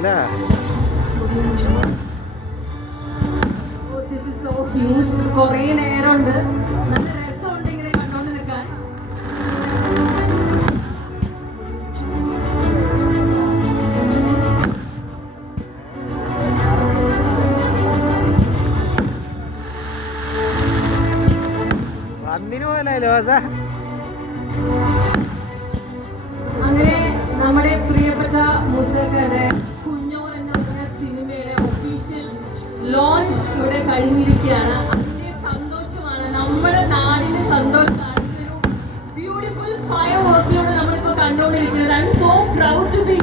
പൊളിച്ചില്ലേ? കൊറേ നേരമുണ്ട്, നല്ല രസമുണ്ട് ഇങ്ങനെ കണ്ടോണ്ട് നിൽക്കാൻ. വന്നിന് പോലല്ലോ. അങ്ങനെ നമ്മുടെ പ്രിയപ്പെട്ട മൂസയുടെ കുഞ്ഞോ എന്ന് പറഞ്ഞ സിനിമയുടെ ഒഫീഷ്യൽ ലോഞ്ച് ഇവിടെ കഴിഞ്ഞിരിക്കുകയാണ്. അതിന്റെ സന്തോഷമാണ്, നമ്മുടെ നാടിന്റെ സന്തോഷമാണ്. ഒരു ബ്യൂട്ടിഫുൾ ഫയർ വർക്കിലൂടെ നമ്മളിപ്പോ കണ്ടുകൊണ്ടിരിക്കുന്നത്. I am so proud to B